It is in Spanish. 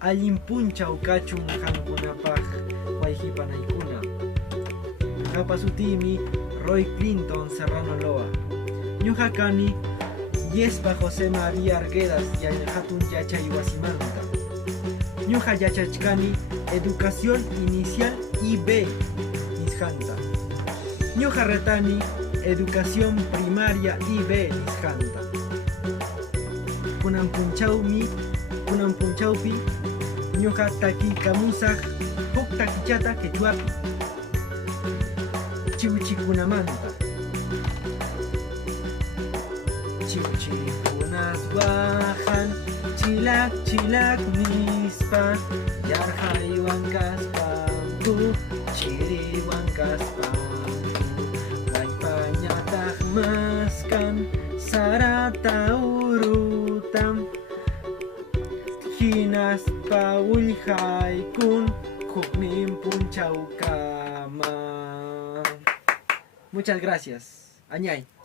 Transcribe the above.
allin punchaw kachun qankunapaq wayqipanaykuna. Ñuqapa sutiymi Roy Clinton Serrano Loa. Ñuqa kani Yespa José María Arguedas hatun yachay wasimanta. Ñuqa yachachkani Educación Inicial IB nisqanta. Ñuqa retani Educación Primaria IB nisqanta. Kunanpunchawpi ñuqa takiykamusaq huk takichata quechuapi chiwchikunamanta. Chiwchikunas wahan chilak chilak nispa yarhaywan kaspanku chiriwan kaspanku wallpañataq maskan sarata urutam hinaspa willhaykun huknin punchawkama. Muchas gracias. Añay.